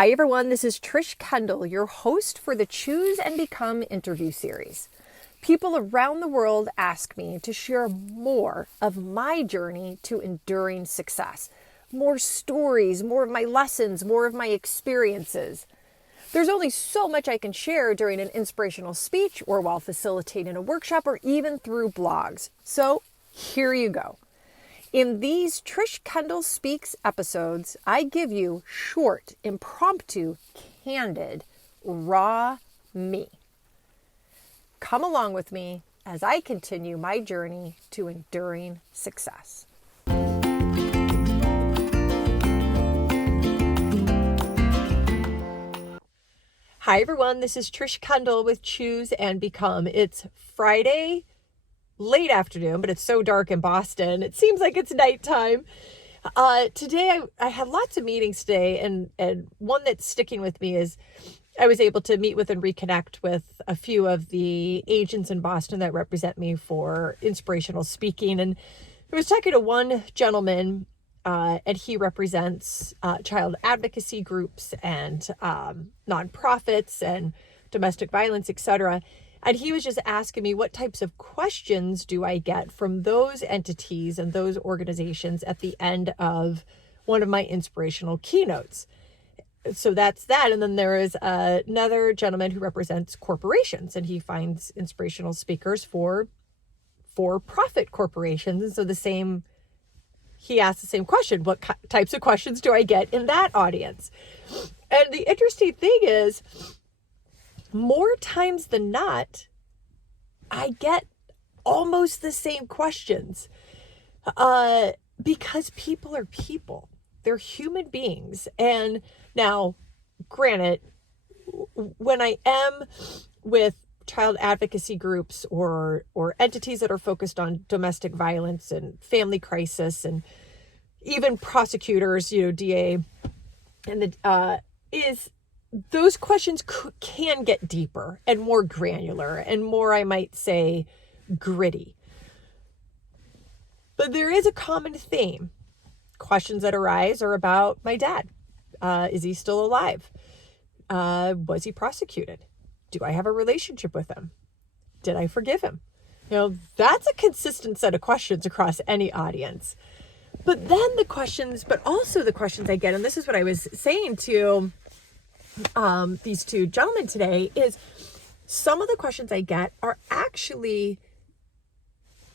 Hi everyone, this is Trish Kendall, your host for the Choose and Become interview series. People around the world ask me to share more of my journey to enduring success, more stories, more of my lessons, more of my experiences. There's only so much I can share during an inspirational speech or while facilitating a workshop or even through blogs. So here you go. In these Trish Kendall Speaks episodes, I give you short, impromptu, candid, raw me. Come along with me as I continue my journey to enduring success. Hi everyone, this is Trish Kendall with Choose and Become. It's Friday, late afternoon, but it's so dark in Boston. It seems like it's nighttime. Today, I had lots of meetings today, and one that's sticking with me is I was able to meet with and reconnect with a few of the agents in Boston that represent me for inspirational speaking. And I was talking to one gentleman, and he represents child advocacy groups and nonprofits and domestic violence, etc. And he was just asking me what types of questions do I get from those entities and those organizations at the end of one of my inspirational keynotes. So that's that. And then there is another gentleman who represents corporations, and he finds inspirational speakers for profit corporations. And so he asked the same question: what types of questions do I get in that audience? And the interesting thing is, more times than not, I get almost the same questions because people are people. They're human beings. And now, granted, when I am with child advocacy groups or entities that are focused on domestic violence and family crisis, and even prosecutors, DA, and those questions can get deeper and more granular and more, I might say, gritty. But there is a common theme. Questions that arise are about my dad. Is he still alive? Was he prosecuted? Do I have a relationship with him? Did I forgive him? That's a consistent set of questions across any audience. But then also the questions I get, and this is what I was saying to these two gentlemen today, is some of the questions I get are actually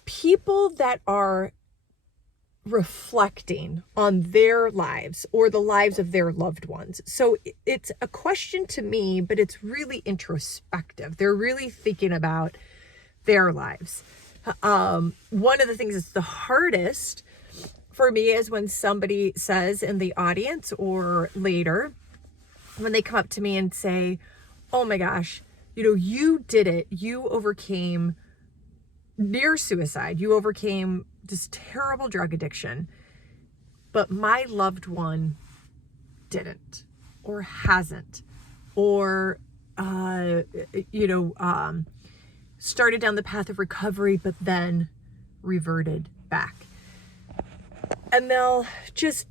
people that are reflecting on their lives or the lives of their loved ones. So it's a question to me, but it's really introspective. They're really thinking about their lives. One of the things that's the hardest for me is when somebody says in the audience or later, when they come up to me and say, oh my gosh, you did it. You overcame near suicide. You overcame this terrible drug addiction, but my loved one didn't, or hasn't, or, started down the path of recovery, but then reverted back. And they'll just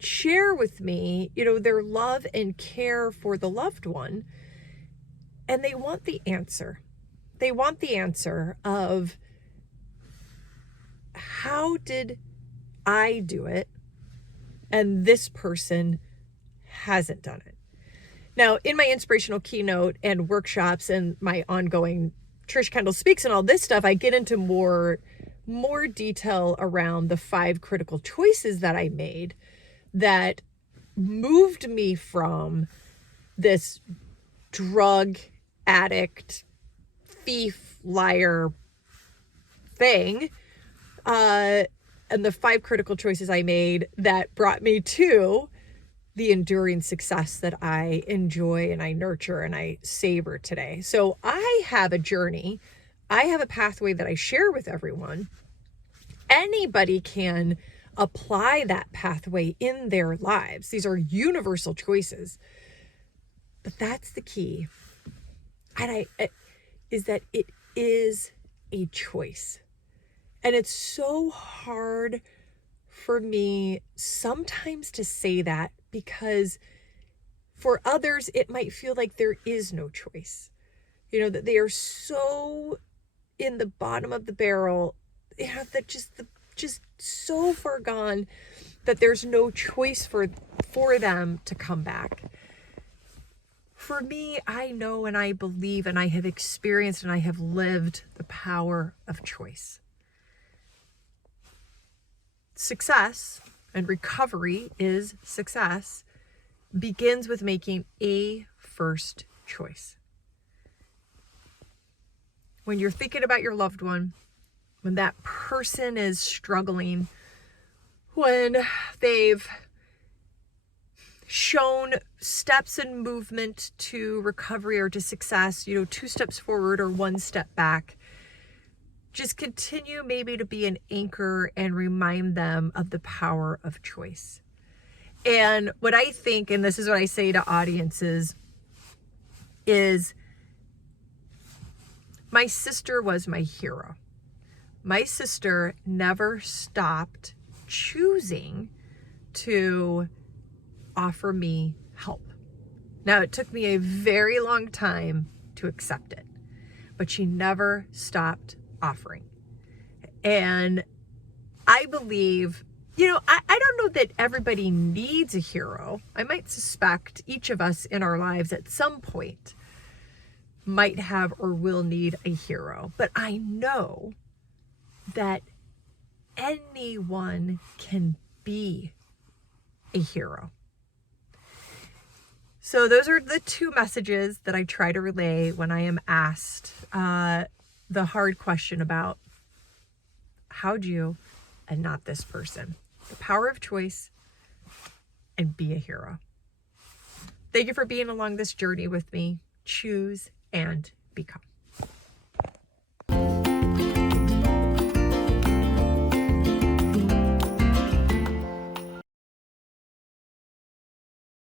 share with me, their love and care for the loved one. And they want the answer. They want the answer of, how did I do it and this person hasn't done it? Now, in my inspirational keynote and workshops and my ongoing Trish Kendall Speaks and all this stuff, I get into more detail around the 5 critical choices that I made that moved me from this drug addict, thief, liar thing, and the 5 critical choices I made that brought me to the enduring success that I enjoy and I nurture and I savor today. So I have a journey. I have a pathway that I share with everyone. Anybody can apply that pathway in their lives. These are universal choices. But that's the key. And is that it is a choice. And it's so hard for me sometimes to say that, because For others, it might feel like there is no choice. You know, that they are so in the bottom of the barrel, you know, that just so far gone that there's no choice for them to come back. For me, I know and I believe and I have experienced and I have lived the power of choice. Success and recovery is success begins with making a first choice. When you're thinking about your loved one, when that person is struggling, when they've shown steps and movement to recovery or to success, 2 steps forward or 1 step back, just continue maybe to be an anchor and remind them of the power of choice. And what I think, and this is what I say to audiences, is my sister was my hero. My sister never stopped choosing to offer me help. Now, it took me a very long time to accept it, but she never stopped offering. And I believe, I don't know that everybody needs a hero. I might suspect each of us in our lives at some point might have or will need a hero. But I know that anyone can be a hero. So those are the 2 messages that I try to relay when I am asked the hard question about how'd you and not this person. The power of choice and be a hero. Thank you for being along this journey with me. Choose and become.